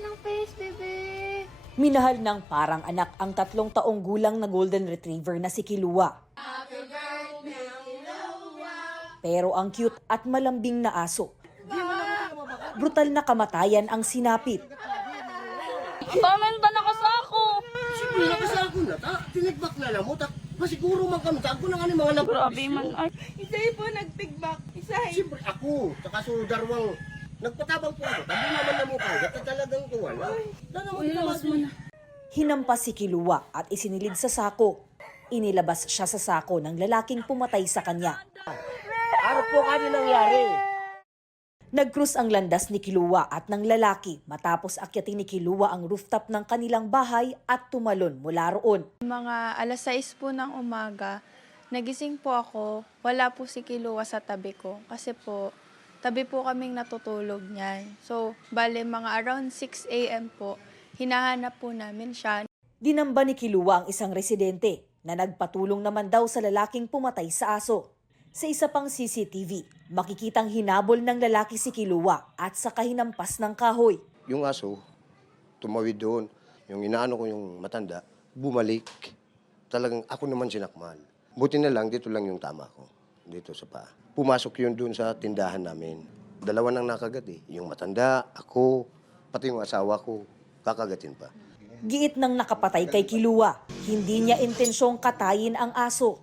ng face, bebe. Minahal ng parang anak ang 3 taong gulang na golden retriever na si Kilua. Pero ang cute at malambing na aso, brutal na kamatayan ang sinapit. Pamenta na ka sa ako. Siguro nakasako na ta, tinigbak na lang mo, masiguro man kami, ako na nga ni mga labas. Grabe man. Ay, Isa'y po nag-pigbak. Isa'y. Siyempre ako, saka so darwang, nagpatabang po ako, tabi naman na mukha, gata talagang tuwala. Hinampas si Kilua at isinilid sa sako. Inilabas siya sa sako ng lalaking pumatay sa kanya. Ano po kami nangyari? Nag-cruise ang landas ni Kilua at ng lalaki matapos akyatin ni Kilua ang rooftop ng kanilang bahay at tumalon mula roon. Mga alas 6 po ng umaga, nagising po ako, wala po si Kilua sa tabi ko. Kasi po, tabi po kaming natutulog niyan. So, bale mga around 6 a.m. po, hinahanap po namin siya. Dinamba ni Kilua ang isang residente na nagpatulong naman daw sa lalaking pumatay sa aso. Sa isa pang CCTV, makikitang hinabol ng lalaki si Kilua at saka hinampas ng kahoy. Yung aso, tumawid doon. Yung inaano ko yung matanda, bumalik. Talagang ako naman sinakmal. Buti na lang, dito lang yung tama ko. Dito sa paa. Pumasok yun doon sa tindahan namin. 2 nang nakagat eh. Yung matanda, ako, pati yung asawa ko, kakagatin pa. Giit ng nakapatay kay Kilua, hindi niya intensyong katayin ang aso.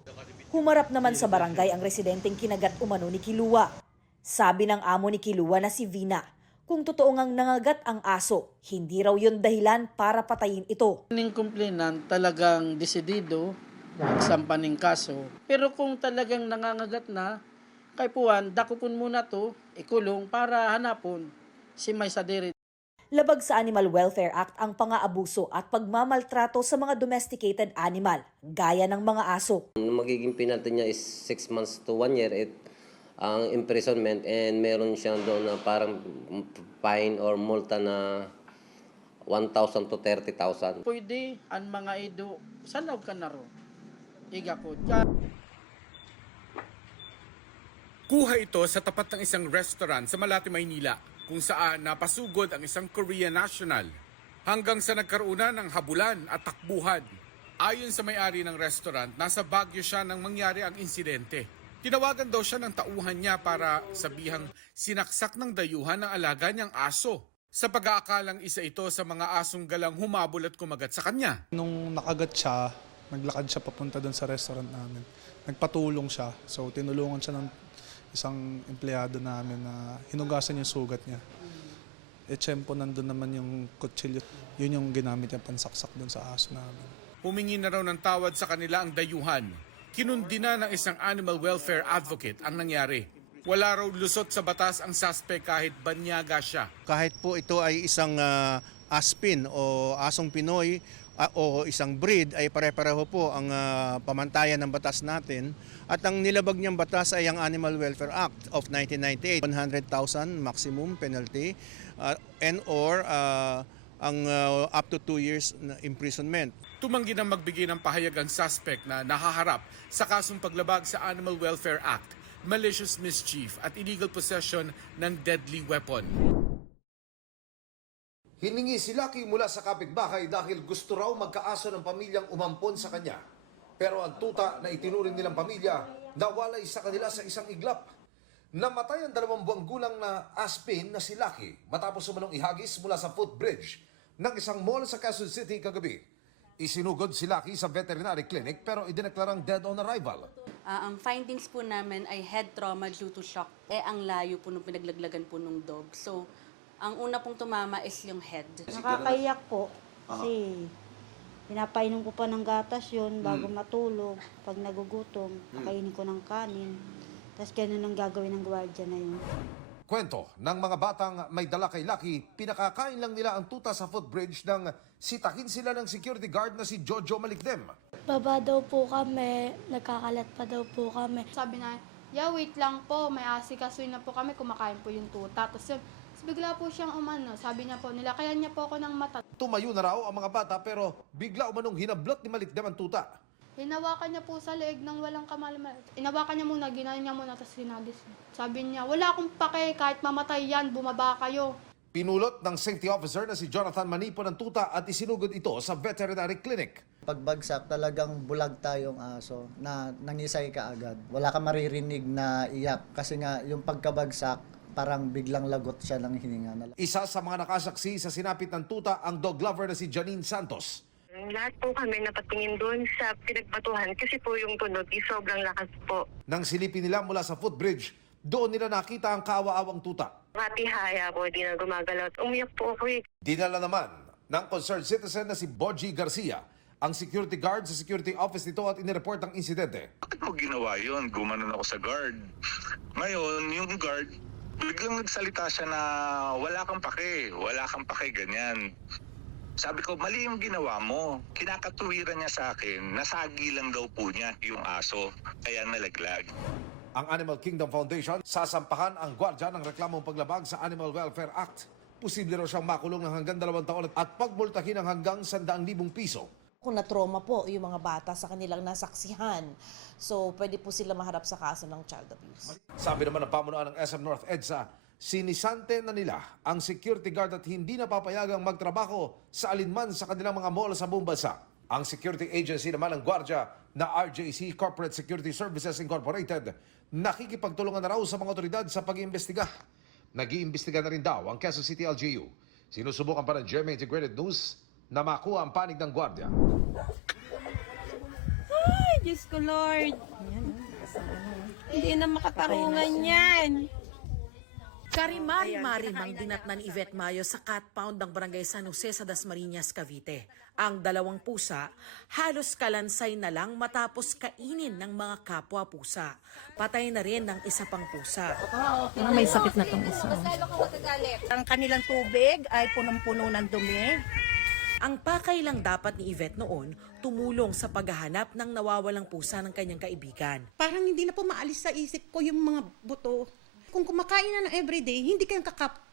Humarap naman sa barangay ang residenteng kinagat umano ni Kilua. Sabi ng amo ni Kilua na si Vina, kung totoo ngang nangagat ang aso, hindi raw yun dahilan para patayin ito. Yung complainant talagang desidido, magsampa ng kaso. Pero kung talagang nangangagat na, kay Puan, dakupon muna to, ikulong para hanapon si May Sadiri. Labag sa Animal Welfare Act ang pang-aabuso at pagmamaltrato sa mga domesticated animal, gaya ng mga aso. Magiging penalty niya is 6 months to 1 year ang imprisonment, and meron siyang doon na parang fine or multa na 1,000 to 30,000. Pwede ang mga ido, sanaw ka na ro. Iga ko. Kuha ito sa tapat ng isang restaurant sa Malate, Maynila, kung saan napasugod ang isang Korean national hanggang sa nagkaroon na ng habulan at takbuhan. Ayon sa may-ari ng restaurant, nasa Baguio siya nang mangyari ang insidente. Tinawagan daw siya ng tauhan niya para sabihang sinaksak ng dayuhan ng alaga niyang aso, sa pag-aakalang isa ito sa mga asong galang humabol at kumagat sa kanya. Nung nakagat siya, naglakad siya papunta doon sa restaurant namin. Nagpatulong siya. So tinulungan siya ng isang empleyado namin na hinugasan yung sugat niya. Tiyempo nandun naman yung kutsilyo. Yun yung ginamit niya pansaksak doon sa aso namin. Humingi na raw ng tawad sa kanila ang dayuhan. Kinundi na ng isang animal welfare advocate ang nangyari. Wala raw lusot sa batas ang suspect kahit banyaga siya. Kahit po ito ay isang aspin o asong Pinoy o isang breed, ay pare-pareho po ang pamantayan ng batas natin. At ang nilabag niyang batas ay ang Animal Welfare Act of 1998. 100,000 maximum penalty and or ang up to 2 years na imprisonment. Tumanggi na magbigay ng pahayag ang suspect na nahaharap sa kasong paglabag sa Animal Welfare Act, malicious mischief at illegal possession ng deadly weapon. Hiningi si Lucky mula sa kapitbahay dahil gusto raw magkaaso ng pamilyang umampon sa kanya. Pero ang tuta na itinuring nilang pamilya, nawalay sa kanila sa isang iglap. Namatay ang 2 buwang gulang na aspin na si Lucky matapos umanong ihagis mula sa footbridge ng isang mall sa Quezon City kagabi. Isinugod si Lucky sa veterinary clinic pero idineklarang dead on arrival. Ang findings po namin ay head trauma due to shock. Ang layo po nung pinaglaglagan po nung dog. So, ang una pong tumama is yung head. Nakakaiyak po. Kasi pinapainom ko pa ng gatas yun bago matulog. Pag nagugutom, pakainin ko ng kanin. Tapos ganun ang gagawin ng gwardiya na yun. Kwento ng mga batang may dala kay Lucky, pinakakain lang nila ang tuta sa footbridge nang sitakin sila ng security guard na si Jojo Malikdem. Baba daw po kami, nagkakalat pa daw po kami. Sabi na, wait lang po, may asikasuin na po kami, kumakain po yung tuta. Tapos bigla po siyang umano, sabi niya po, nilakayan niya po ako ng mata. Tumayo na raw ang mga bata pero bigla umanong hinablot ni Malikdem ang tuta. Hinawakan niya po sa leeg ng walang kamal-mal. Inawakan niya muna, ginanon niya muna, tapos hinagis. Sabi niya, wala akong pake, kahit mamatay yan, bumaba kayo. Pinulot ng safety officer na si Jonathan Manipo ng tuta at isinugod ito sa veterinary clinic. Pagbagsak, talagang bulag tayong aso na nangisay ka agad. Wala ka maririnig na iyak kasi nga yung pagkabagsak, parang biglang lagot siya ng hininga. Isa sa mga nakasaksi sa sinapit ng tuta ang dog lover na si Janine Santos. Lahat po kami napatingin doon sa pinagbatuhan kasi po yung tunog sobrang lakas po. Nang silipin nila mula sa footbridge, doon nila nakita ang kaawa-awang tuta. Matihaya po, di na gumagalaw. Umiyak po ako eh. Dinala naman ng concerned citizen na si Boji Garcia ang security guard sa security office nito at inireport ang insidente. Bakit mo ginawa yun? Gumanon ako sa guard. Ngayon, yung guard, biglang nagsalita siya na wala kang pake, ganyan. Sabi ko, mali yung ginawa mo. Kinakatuwiran niya sa akin, nasagi lang daw po niya yung aso, kaya nalaglag. Ang Animal Kingdom Foundation, sasampahan ang gwardya ng reklamong paglabag sa Animal Welfare Act. Posible raw siyang makulong ng hanggang 2 taon at pagmultahin ng hanggang 100,000 piso. Kung na-trauma po yung mga bata sa kanilang nasaksihan, so pwede po sila maharap sa kaso ng child abuse. Sabi naman ng pamunuan ng SM North EDSA, sinisante na nila ang security guard at hindi na papayagang magtrabaho sa alinman sa kanilang mga mall sa buong bansa. Ang security agency naman ng gwardya na RJC Corporate Security Services Incorporated nakikipagtulungan na raw sa mga otoridad sa pag-iimbestiga. Nag-iimbestiga na rin daw ang Quezon City LGU. Sinusubukan pa ng GMA Integrated News na makuha ang panig ng gwardya. Ay, Diyos ko Lord. Hindi na makatarungan yan. Karimari-mari mang dinatnan ni Yvette Mayo sa cat pound ng Barangay San Jose sa Dasmariñas, Cavite. Ang 2 pusa, halos kalansay na lang matapos kainin ng mga kapwa pusa. Patay na rin ng isa pang pusa. May sakit na itong isa. Ang kanilang tubig ay punong-puno ng dumi. Ang pakay lang dapat ni Yvette noon, tumulong sa paghahanap ng nawawalang pusa ng kanyang kaibigan. Parang hindi na po maalis sa isip ko yung mga buto. Kung kumakain na ng everyday, hindi kayong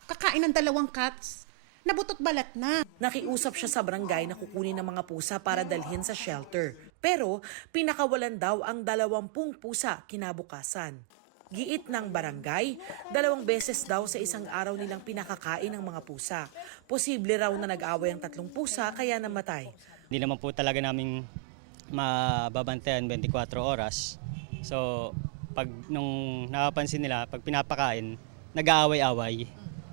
kakain ng 2 cats. Nabutot balat na. Nakiusap siya sa barangay na kukunin ng mga pusa para dalhin sa shelter. Pero pinakawalan daw ang 20 pusa kinabukasan. Giit ng barangay, 2 beses daw sa isang araw nilang pinakakain ng mga pusa. Posible raw na nag-away ang 3 pusa kaya namatay. Hindi naman po talaga namin mababantayan 24 oras. So nung napapansin nila, pag pinapakain, nag-aaway-away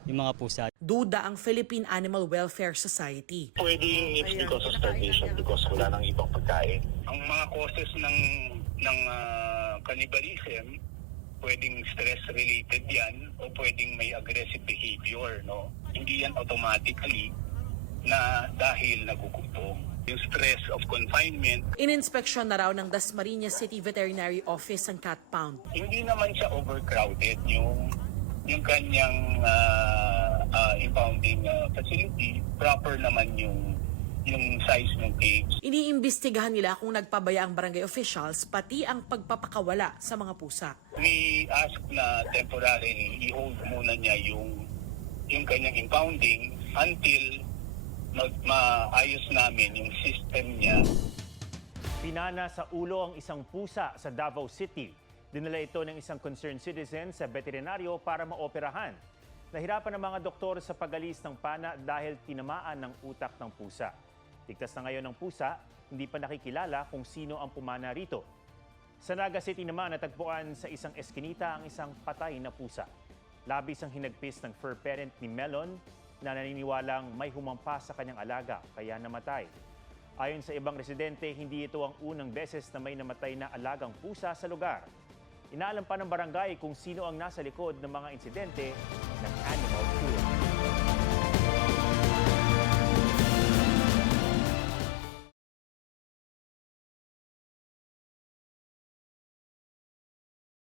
yung mga pusa. Duda ang Philippine Animal Welfare Society. Pwedeng it's because of starvation, because wala nang ibang pagkain. Ang mga causes ng cannibalism, pwedeng stress-related yan o pwedeng may aggressive behavior. No? Hindi yan automatically na dahil nagugutom. Yung stress of confinement. Ininspeksyon na raw ng Dasmariñas City Veterinary Office ang cat pound. Hindi naman siya overcrowded yung kanyang impounding facility. Proper naman yung size ng cage. Iniimbestigahan nila kung nagpabaya ang barangay officials pati ang pagpapakawala sa mga pusa. We ask na temporarily i-hold muna niya yung kanyang impounding until maayos namin yung system niya. Pinana sa ulo ang isang pusa sa Davao City. Dinala ito ng isang concerned citizen sa veterinaryo para maoperahan. Nahirapan ang mga doktor sa pag-alis ng pana dahil tinamaan ng utak ng pusa. Ligtas na ngayon ng pusa, hindi pa nakikilala kung sino ang pumana rito. Sa Naga City naman, natagpuan sa isang eskinita ang isang patay na pusa. Labis ang hinagpis ng fur parent ni Melon na naniniwalang may humampas sa kanyang alaga kaya namatay. Ayon sa ibang residente, hindi ito ang unang beses na may namatay na alagang pusa sa lugar. Inaalam pa ng barangay kung sino ang nasa likod ng mga insidente ng animal